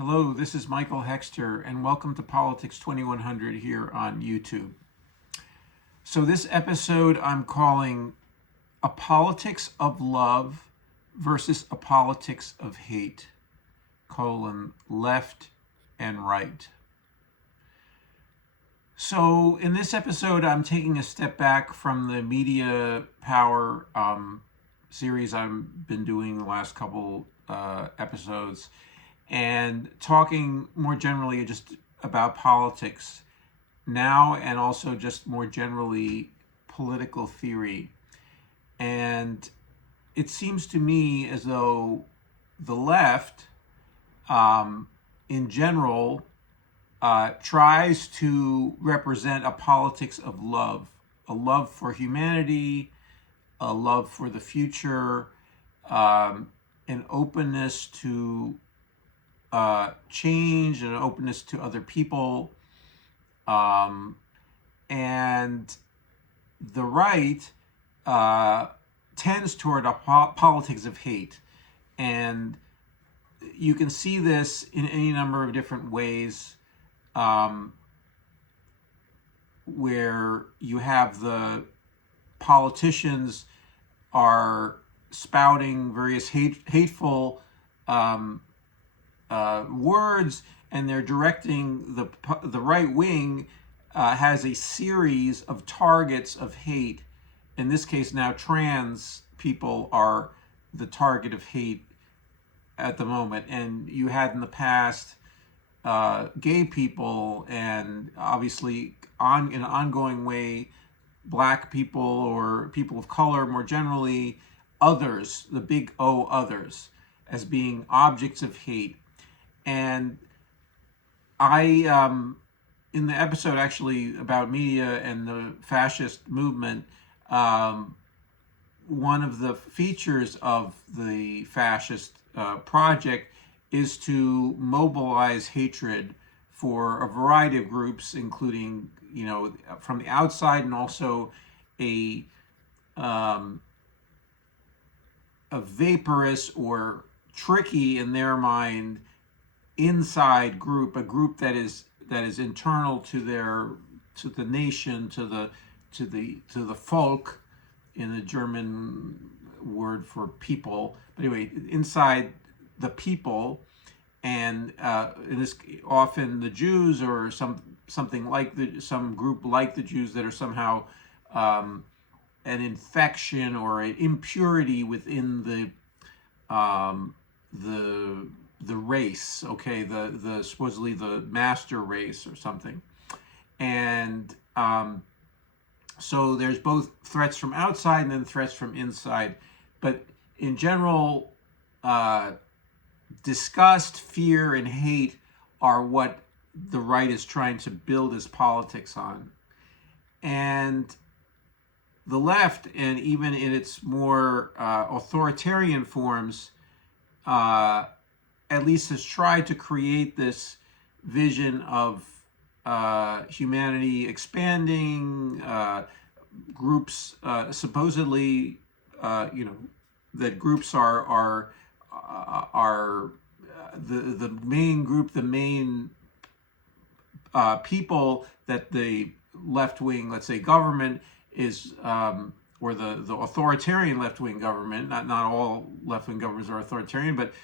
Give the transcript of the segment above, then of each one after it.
Hello, this is Michael Hexter, and welcome to Politics 2100 here on YouTube. So this episode I'm calling A Politics of Love versus a Politics of Hate, left and right. So in this episode, I'm taking a step back from the media power series I've been doing the last couple episodes, and talking more generally just about politics now, and also just more generally political theory. And it seems to me as though the left, in general, tries to represent a politics of love, a love for humanity, a love for the future, an openness to change, and an openness to other people. And the right tends toward a politics of hate. And you can see this in any number of different ways, where you have the politicians are spouting various hateful words, and they're directing the right wing has a series of targets of hate. In this case, now trans people are the target of hate at the moment, and you had in the past gay people, and obviously in an ongoing way black people or people of color more generally, others, the big O, others, as being objects of hate. And I, in the episode actually about media and the fascist movement, one of the features of the fascist project is to mobilize hatred for a variety of groups, including, from the outside, and also a vaporous or tricky, in their mind, inside group, a group that is internal to the nation, to the folk, in the German word for people. But anyway, inside the people, and in this, often the Jews, or something like some group like the Jews, that are somehow an infection or an impurity within the race, okay, the supposedly the master race or something. And so there's both threats from outside and then threats from inside. But in general, disgust, fear, and hate are what the right is trying to build its politics on. And the left, and even in its more authoritarian forms, at least has tried to create this vision of humanity expanding, groups supposedly, that groups are the main group, the main people that the left-wing, let's say, government is, or the authoritarian left-wing government. Not all left-wing governments are authoritarian, but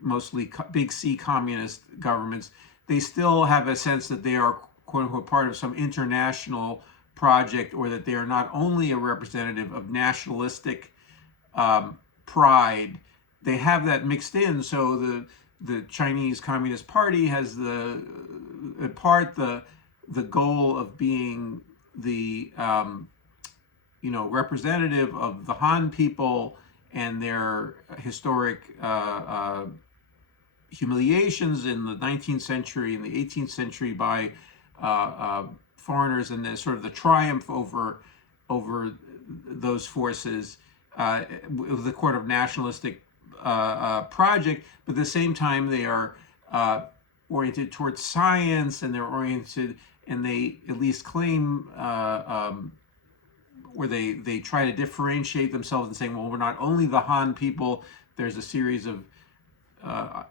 mostly big C communist governments. They still have a sense that they are, quote unquote, part of some international project, or that they are not only a representative of nationalistic pride. They have that mixed in. So the Chinese Communist Party has the goal of being the representative of the Han people and their historic humiliations in the 19th century and the 18th century by foreigners, and the sort of the triumph over those forces, the court of nationalistic project. But at the same time, they are oriented towards science, and they're oriented, and they at least claim, or they try to differentiate themselves in saying, well, we're not only the Han people. There's a series of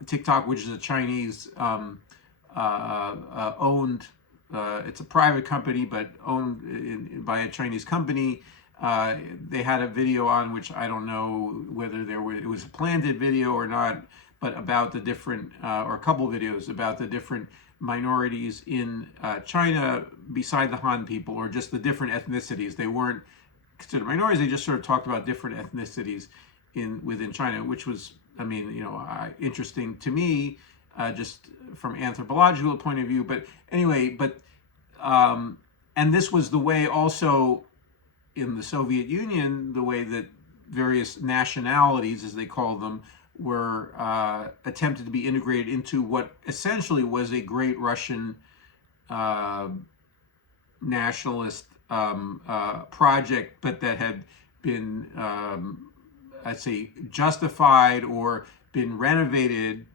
TikTok, which is a Chinese owned. It's a private company, but owned by a Chinese company. They had a video on which I don't know whether it was a planted video or not, but about the different, or a couple videos about the different minorities in China beside the Han people, or just the different ethnicities. They weren't considered minorities. They just sort of talked about different ethnicities within China, which was, I mean, interesting to me, just from anthropological point of view. But anyway, and this was the way also in the Soviet Union, the way that various nationalities, as they called them, were attempted to be integrated into what essentially was a great Russian nationalist project, but that had been, I'd say, justified or been renovated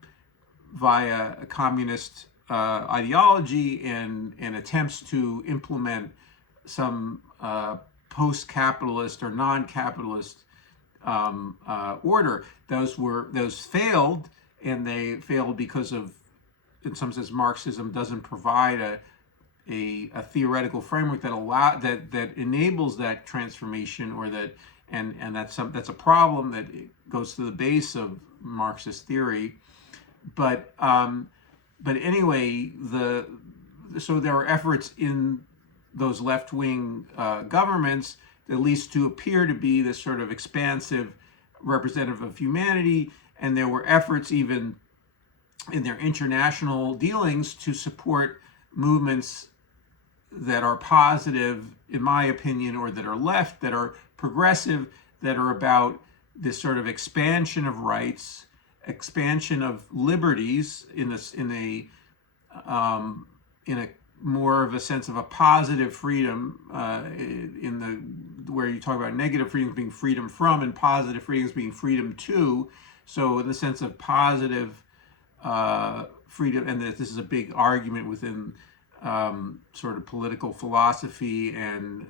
via a communist ideology and attempts to implement some post-capitalist or non-capitalist order. Those failed, and they failed because of, in some sense, Marxism doesn't provide a theoretical framework that enables that transformation, or that and that's a problem that goes to the base of Marxist theory. But anyway, so there are efforts in those left-wing governments, at least to appear to be this sort of expansive representative of humanity, and there were efforts even in their international dealings to support movements that are positive, in my opinion, or that are left, that are progressive, that are about this sort of expansion of rights, expansion of liberties in a more of a sense of a positive freedom, where you talk about negative freedoms being freedom from and positive freedoms being freedom to. So in the sense of positive freedom, and that this is a big argument within sort of political philosophy and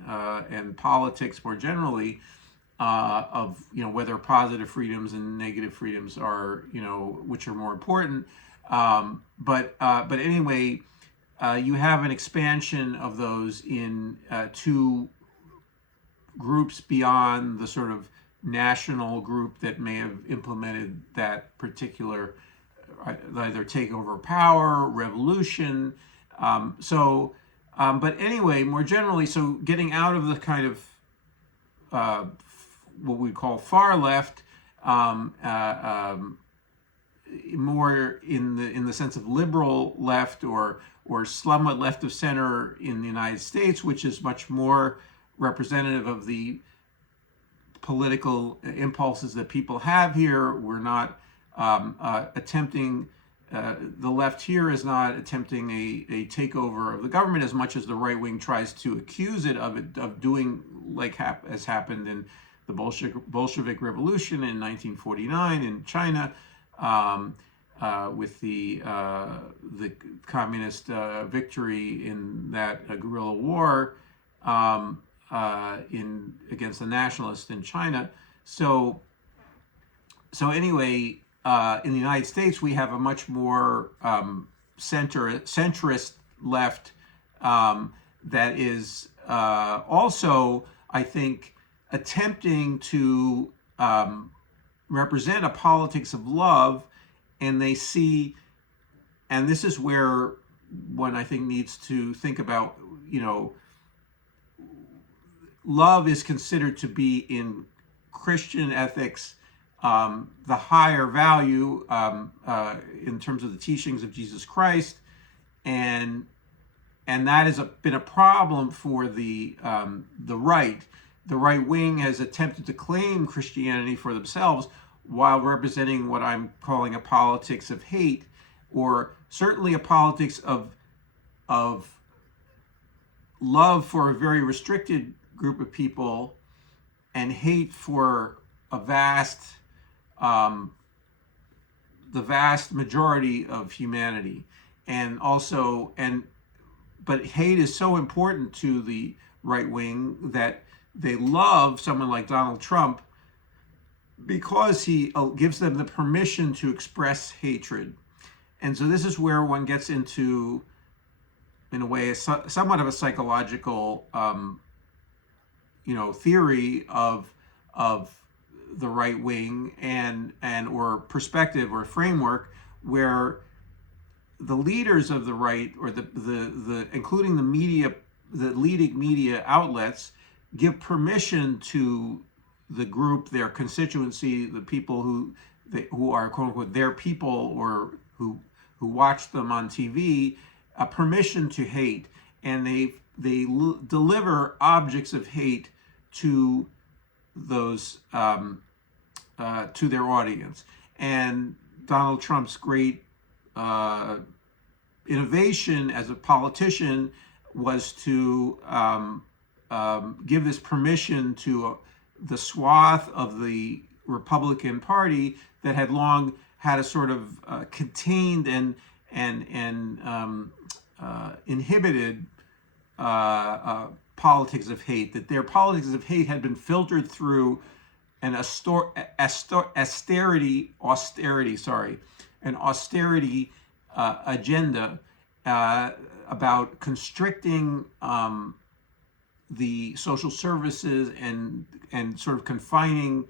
politics more generally, of whether positive freedoms and negative freedoms are which are more important. But anyway, you have an expansion of those in two groups beyond the sort of national group that may have implemented that particular either takeover of power, revolution. But anyway, more generally, so getting out of the kind of what we call far left, more in the sense of liberal left, or somewhat left of center in the United States, which is much more representative of the political impulses that people have here. We're not attempting, the left here is not attempting a takeover of the government as much as the right wing tries to accuse it of doing, like has happened in the Bolshevik Revolution in 1949 in China, with the communist victory in that guerrilla war against the nationalists in China. So anyway, in the United States, we have a much more centrist left that is also, I think, attempting to represent a politics of love, and they see, and this is where one, I think, needs to think about, love is considered to be in Christian ethics the higher value in terms of the teachings of Jesus Christ, and that has been a problem for the right. The right wing has attempted to claim Christianity for themselves while representing what I'm calling a politics of hate, or certainly a politics of love for a very restricted group of people and hate for a the vast majority of humanity. But hate is so important to the right wing that they love someone like Donald Trump because he gives them the permission to express hatred. And so this is where one gets into, in a way, somewhat of a psychological, theory of the right wing and or perspective or framework, where the leaders of the right, or the including the media, the leading media outlets, give permission to the group, their constituency, the people who are quote unquote their people, or who watch them on TV, a permission to hate, and they deliver objects of hate to those to their audience. And Donald Trump's great innovation as a politician was to give this permission to the swath of the Republican Party that had long had a sort of contained and inhibited politics of hate. That their politics of hate had been filtered through an austerity agenda about constricting the social services and sort of confining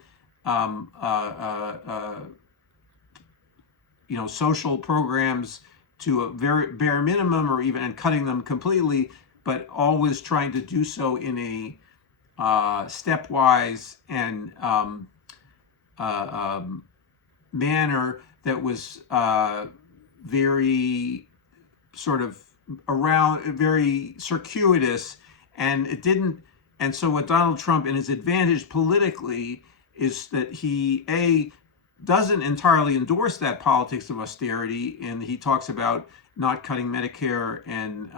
social programs to a very bare minimum, or even and cutting them completely, but always trying to do so in a stepwise and manner that was very sort of very circuitous, and it didn't. And so what Donald Trump, and his advantage politically, is that he doesn't entirely endorse that politics of austerity, and he talks about not cutting Medicare and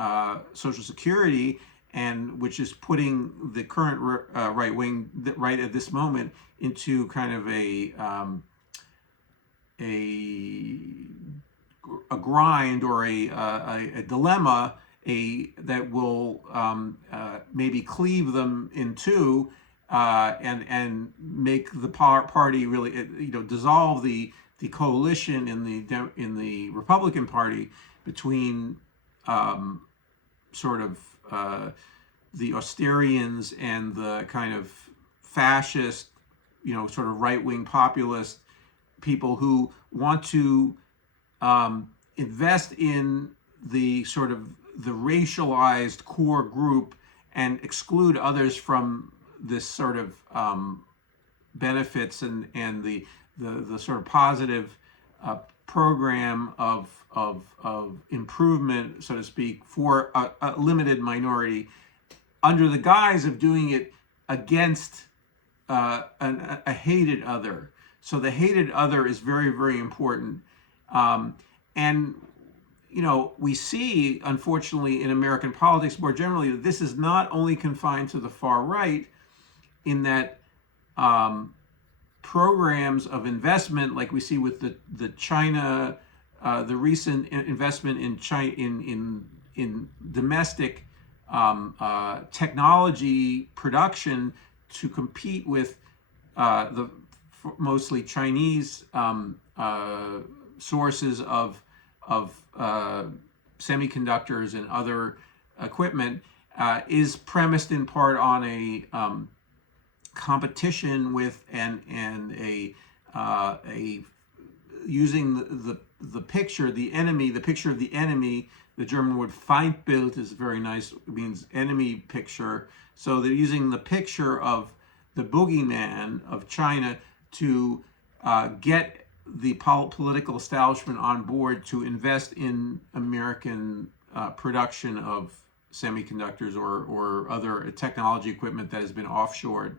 Social Security, and which is putting the current right wing right at this moment into kind of a grind, or a dilemma, that will maybe cleave them in two, and make the party really, dissolve the coalition in the Republican Party between sort of the Austerians and the kind of fascist, sort of right-wing populist people who want to invest in the sort of the racialized core group and exclude others from this sort of benefits and the sort of positive program of improvement, so to speak, for a limited minority, under the guise of doing it against a hated other. So the hated other is very, very important. And we see, unfortunately, in American politics more generally, that this is not only confined to the far right, in that programs of investment, like we see with the China, the recent investment in China in domestic technology production to compete with the mostly Chinese sources of semiconductors and other equipment, is premised in part on a competition with and a using the picture, the enemy, the picture of the enemy. The German word Feindbild is very nice. It means enemy picture. So they're using the picture of the boogeyman of China to get the political establishment on board to invest in American production of semiconductors or other technology equipment that has been offshored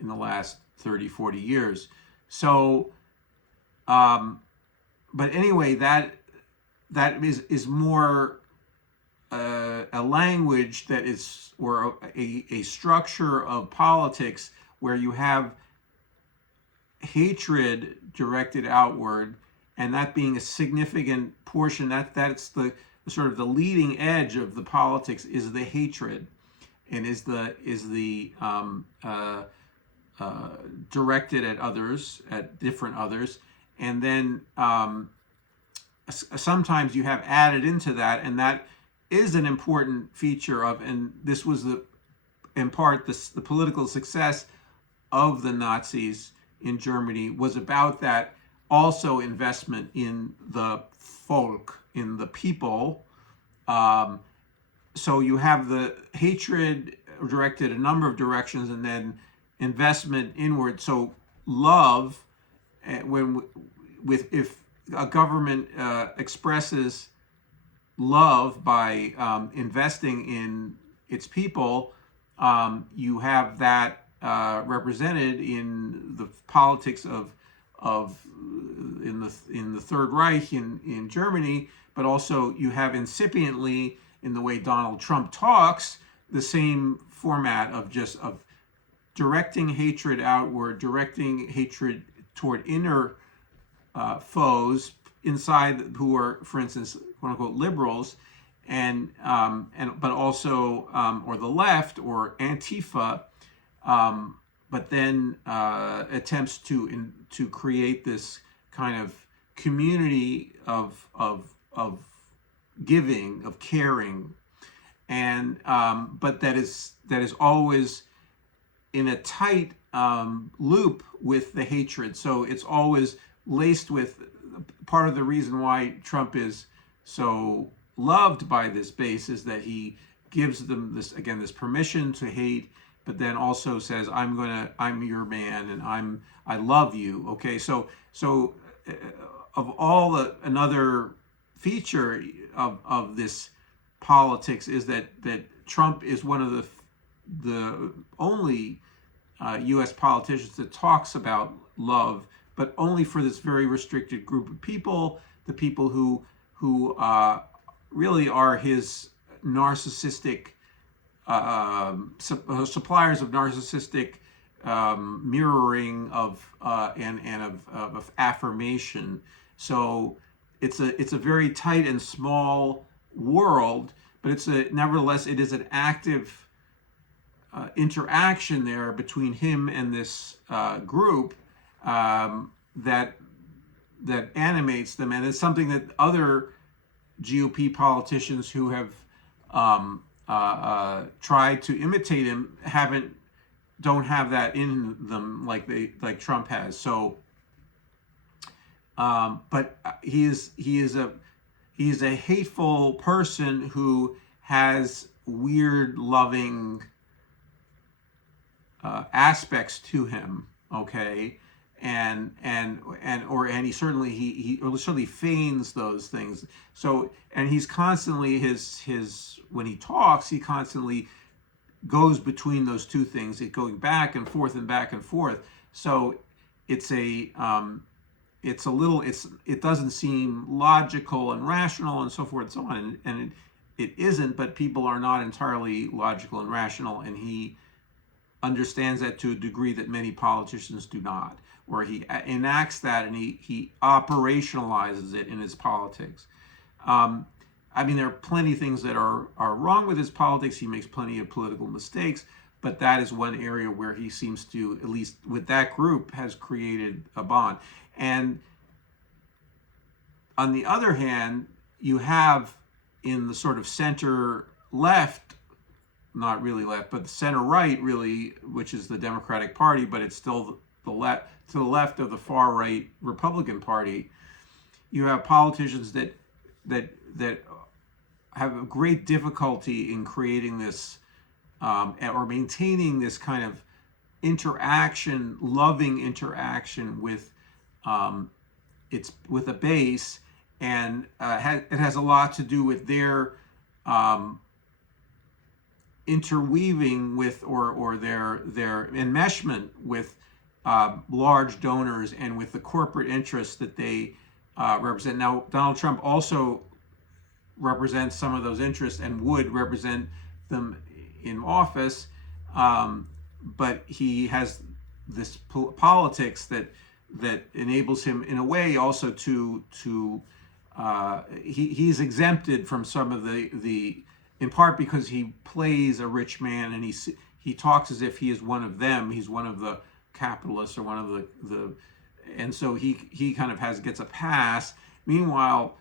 in the last 30, 40 years. So, but anyway, that is more a language that is, or a structure of politics where you have hatred directed outward, and that being a significant portion, that's the sort of the leading edge of the politics, is the hatred, and is the directed at others, at different others, and then sometimes you have added into that, and that is an important feature of, and this was in part the political success of the Nazis in Germany was about that also investment in the folk, in the people. So you have the hatred directed a number of directions, and then investment inward. So love, when with if a government expresses love by investing in its people, you have that represented in the politics of in the Third Reich in Germany, but also you have incipiently in the way Donald Trump talks the same format of just of directing hatred outward, directing hatred toward inner foes inside who are, for instance, quote unquote liberals, and but also or the left or Antifa, but then attempts to create this kind of community of giving, of caring, and but that is always in a tight loop with the hatred. So it's always laced with part of the reason why Trump is so loved by this base is that he gives them this permission to hate, but then also says, I'm your man, and I love you. Okay, so of all another feature of this politics is that Trump is one of the only U.S. politicians that talks about love, but only for this very restricted group of people, the people who really are his narcissistic suppliers of narcissistic mirroring of of affirmation. So it's a very tight and small world, but nevertheless it is an active interaction there between him and this group that animates them, and it's something that other GOP politicians who have tried to imitate him don't have that in them like Trump has. So, but he is a hateful person who has weird loving aspects to him. Okay. And he certainly feigns those things. So, and he's constantly when he talks, he constantly goes between those two things. It's going back and forth and back and forth. So it doesn't seem logical and rational and so forth and so on. And it isn't, but people are not entirely logical and rational. And he understands that to a degree that many politicians do not, where he enacts that and he operationalizes it in his politics. There are plenty of things that are wrong with his politics. He makes plenty of political mistakes, but that is one area where he seems to, at least with that group, has created a bond. And on the other hand, you have in the sort of center left, not really left, but the center right, really, which is the Democratic Party, but it's still the left, to the left of the far right Republican Party. You have politicians that have a great difficulty in creating this or maintaining this kind of interaction, loving interaction with with a base, and it has a lot to do with their interweaving with or their enmeshment with large donors and with the corporate interests that they represent. Now, Donald Trump also represents some of those interests and would represent them in office, but he has this politics that enables him in a way also to he's exempted from some of the in part because he plays a rich man and he talks as if he is one of them. He's one of the capitalists or one of the and so he kind of gets a pass. Meanwhile,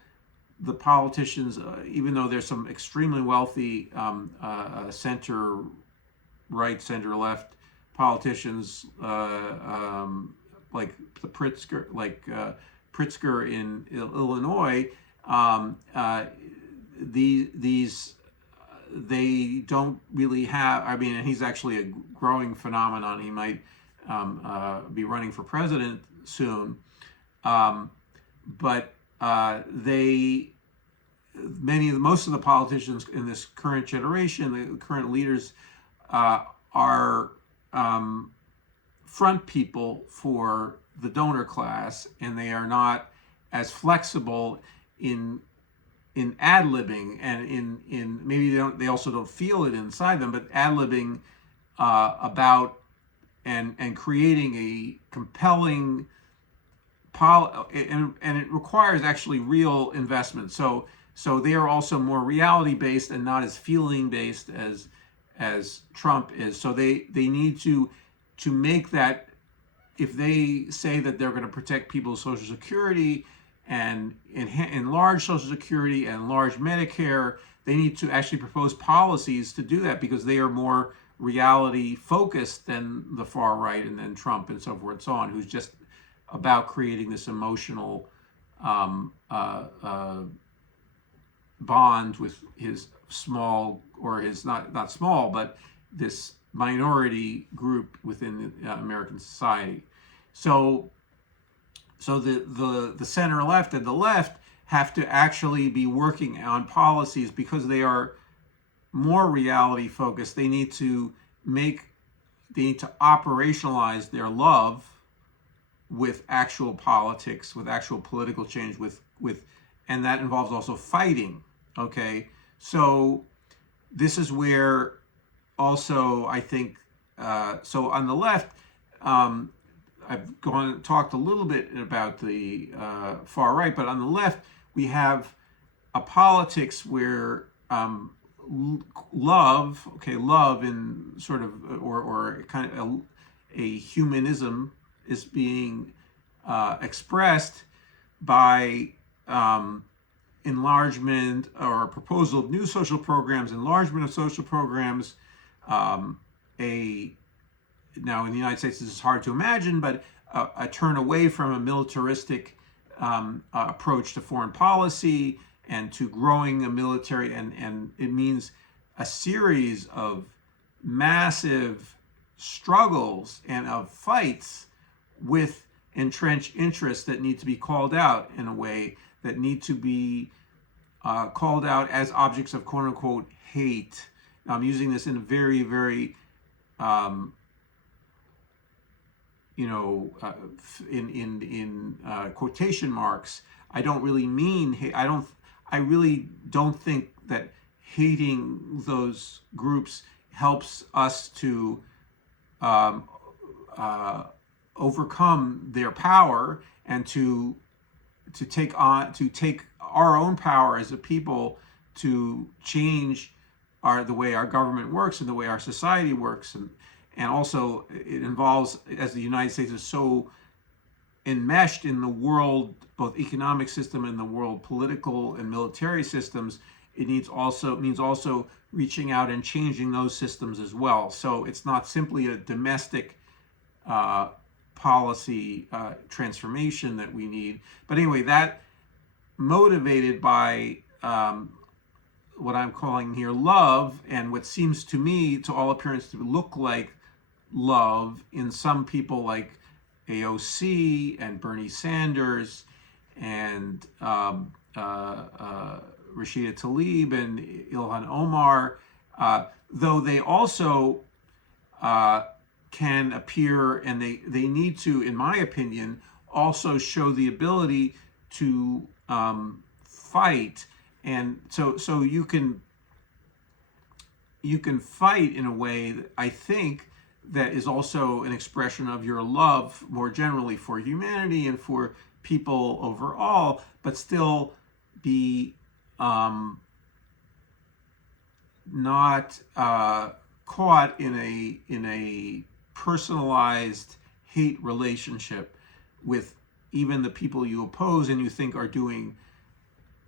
the politicians, even though there's some extremely wealthy center right, center left politicians like the Pritzker in Illinois, these they don't really have. I mean, and he's actually a growing phenomenon. He might be running for president soon, but most of the politicians in this current generation, the current leaders, are front people for the donor class, and they are not as flexible in ad-libbing and in maybe they also don't feel it inside them, but ad-libbing about and creating a compelling and it requires actually real investment. So they are also more reality based and not as feeling based as Trump is. So they need to make that, if they say that they're going to protect people's Social Security and enlarge Social Security and enlarge Medicare, they need to actually propose policies to do that, because they are more reality focused than the far right and then Trump and so forth and so on, who's just about creating this emotional bond with his small, or his not small, but this minority group within American society. So the center left and the left have to actually be working on policies, because they are more reality focused. They need to operationalize their love with actual politics, with actual political change, and that involves also fighting. Okay, so this is where also I think so on the left, I've talked a little bit about the far right, but on the left we have a politics where love in sort of or kind of a humanism is being expressed by enlargement or proposal of new social programs, enlargement of social programs. Now in the United States this is hard to imagine, but a turn away from a militaristic approach to foreign policy and to growing a military, and it means a series of massive struggles and of fights with entrenched interests that need to be called out in a way, that need to be called out as objects of quote unquote hate. Now, I'm using this in a very, very in quotation marks. I don't really mean hate. I really don't think that hating those groups helps us to overcome their power and to take our own power as a people to change the way our government works and the way our society works, and also it involves, as the United States is so enmeshed in the world, both economic system and the world political and military systems, it means also reaching out and changing those systems as well. So it's not simply a domestic policy transformation that we need. But anyway, that motivated by what I'm calling here love, and what seems to me, to all appearance, to look like love in some people like AOC and Bernie Sanders and Rashida Tlaib and Ilhan Omar, though they also can appear, and they need to, in my opinion, also show the ability to fight. And so you can fight in a way that I think that is also an expression of your love more generally for humanity and for people overall, but still be not caught in a personalized love-hate relationship with even the people you oppose and you think are doing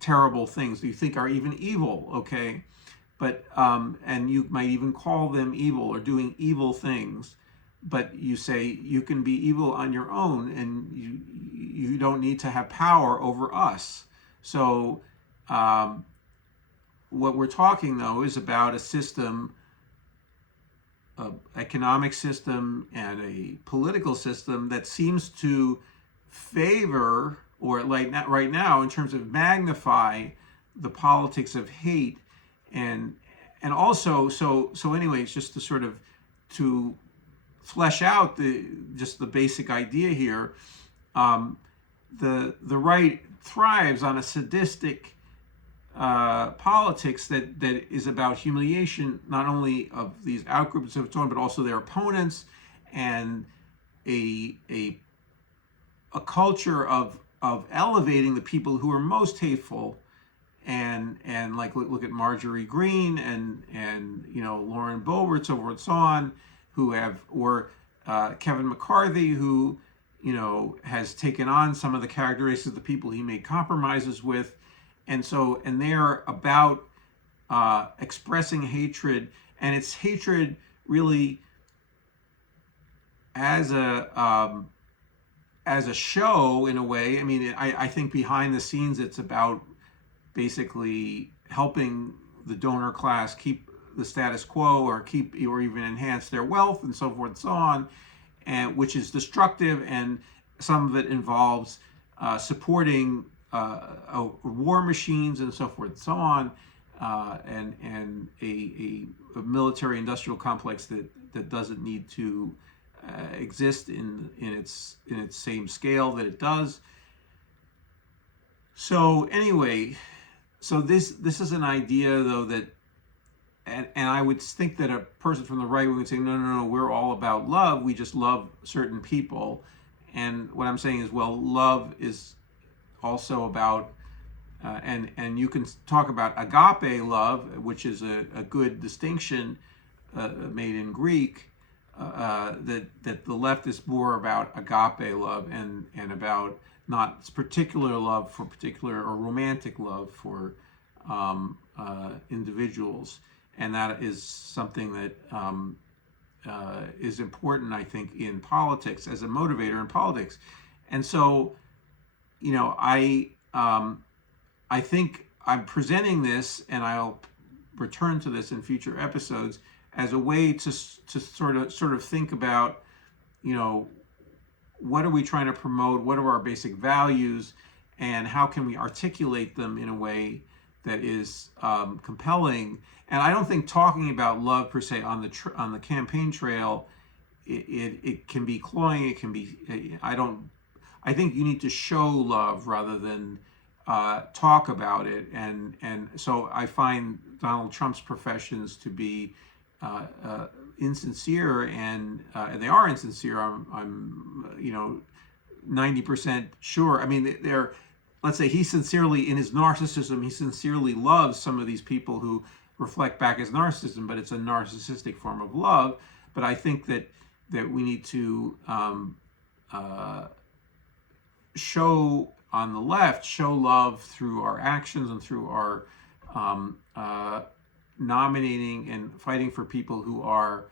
terrible things, you think are even evil, okay? But and you might even call them evil or doing evil things, but you say you can be evil on your own, and you don't need to have power over us. So what we're talking, though, is about a system, an economic system and a political system that seems to favor, or like right now, in terms of magnify the politics of hate, and also, so anyways, just to sort of to flesh out just the basic idea here, the right thrives on a sadistic politics that is about humiliation, not only of these outgroups of its own, but also their opponents, and a culture of elevating the people who are most hateful, and like look at Marjorie Greene and Lauren Boebert, so forth and so on, who have, or Kevin McCarthy, who has taken on some of the characteristics of the people he made compromises with, and they're about expressing hatred, and it's hatred really as a show, in a way. I mean, I think behind the scenes it's about basically helping the donor class keep the status quo, or even enhance their wealth, and so forth and so on, and which is destructive, and some of it involves supporting war machines, and so forth and so on, and a military industrial complex that doesn't need to exist in its same scale that it does. So anyway, so this is an idea, though, that and I would think that a person from the right would say, no, we're all about love. We just love certain people. And what I'm saying is, well, love is also about, and you can talk about agape love, which is a good distinction made in Greek, that the left is more about agape love, and about not particular love for particular, or romantic love for individuals. And that is something that is important, I think, in politics, as a motivator in politics. And so, I think I'm presenting this, and I'll return to this in future episodes, as a way to sort of think about, what are we trying to promote? What are our basic values, and how can we articulate them in a way that is compelling? And I don't think talking about love per se on the campaign trail, it can be cloying. It can be. I think you need to show love rather than talk about it. And so I find Donald Trump's professions to be insincere, and they are insincere. I'm 90% sure. I mean, let's say he sincerely, in his narcissism, he sincerely loves some of these people who reflect back as narcissism, but it's a narcissistic form of love. But I think that we need to show, on the left, show love through our actions and through our nominating and fighting for people who are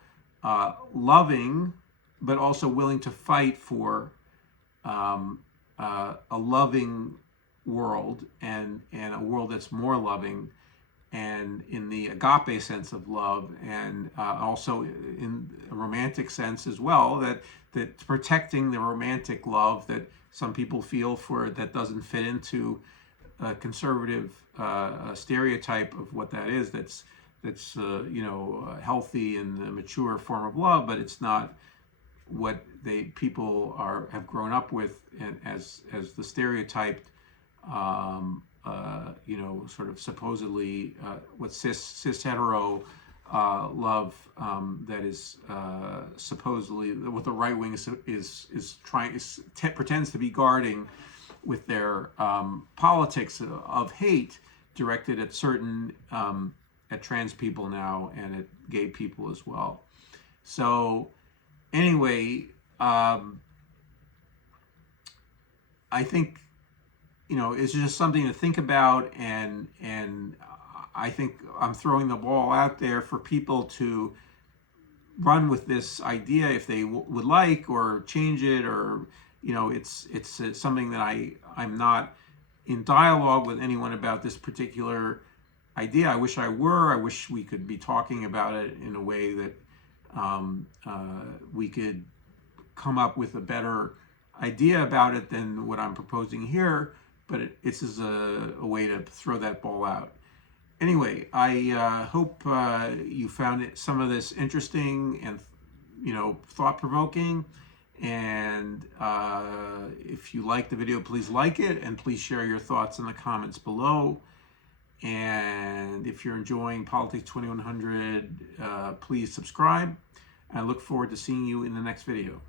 loving, but also willing to fight for a loving world, and a world that's more loving, and in the agape sense of love, and also in a romantic sense as well, that protecting the romantic love that some people feel for, that doesn't fit into a conservative stereotype of what that is. That's a healthy and a mature form of love, but it's not what people have grown up with, and as the stereotyped sort of supposedly what cis hetero love, that is supposedly what the right wing pretends to be guarding with their politics of hate directed at certain at trans people now, and at gay people as well. So anyway, I think, it's just something to think about, and I think I'm throwing the ball out there for people to run with this idea if they would like, or change it, or it's something that I'm not in dialogue with anyone about this particular idea. I wish I were. I wish we could be talking about it in a way that we could come up with a better idea about it than what I'm proposing here. But this is a way to throw that ball out. Anyway, I hope you found some of this interesting and thought-provoking. And if you like the video, please like it, and please share your thoughts in the comments below. And if you're enjoying Politics 2100, please subscribe. I look forward to seeing you in the next video.